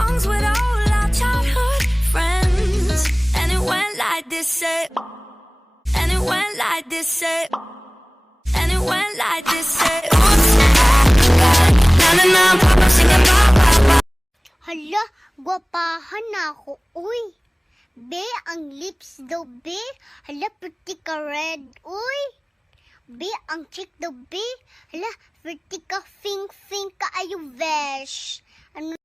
songs with all our childhood friends. And it went like this, say. And it went like this, say. And it went like this, say. Oops, na na na, papa singing ba ba ba. Hala, gwapahan na ako. Uy, be, ang lips daw, be. Hala, pretty ka red. Uy, be, ang cheek daw, be. Hala, pretty ka, fing ka, ayo, vesh. Ano?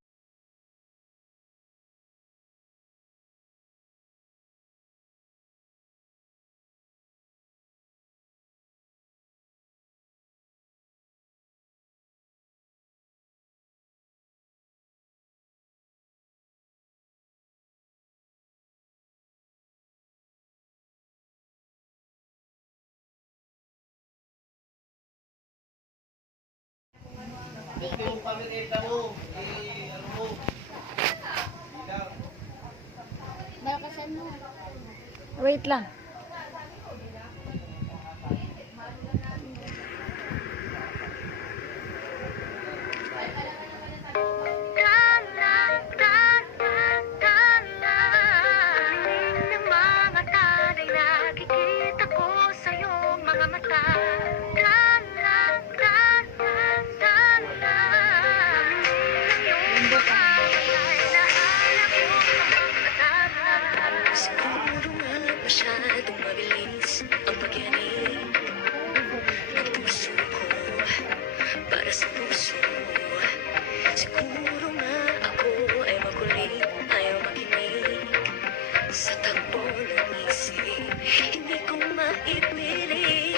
Balakasan mo. Wait lang. Siguro nga masyadong mabilis ang pagyanig ng puso ko para sa puso. Siguro nga ako ay makulit, ayaw makinig sa takbo ng isip. Hindi ko maipilit,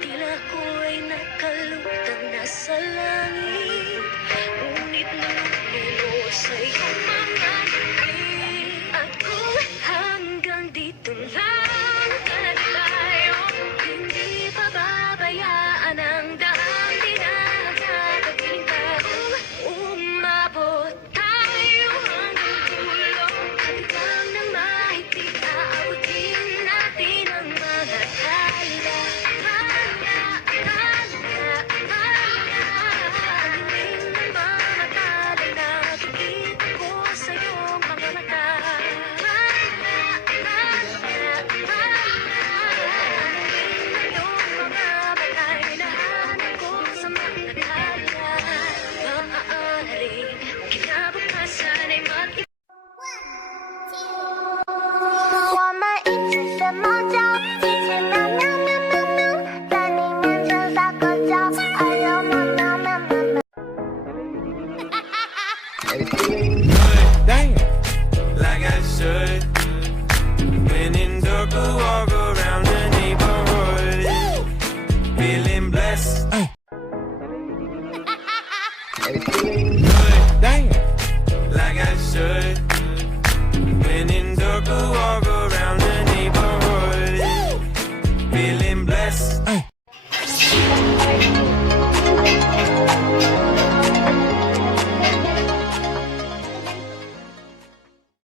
tila ko ay nakalutang nasa langit. Ngunit nalulos sa iyong mga ngiti. Ako hanggang dito lang tayo, hindi pababayaan ang daan dinagagawin ka. Umabot tayo hanggang dulo, hanggang nang mahigpit aabutin natin ang mga tala. Hangin ng mga talay, nakikita ko sa iyong mga mata. Damn. Like I should. When in dark, I walk around the neighborhood. Feeling blessed. Damn. Like I should. When in dark, I walk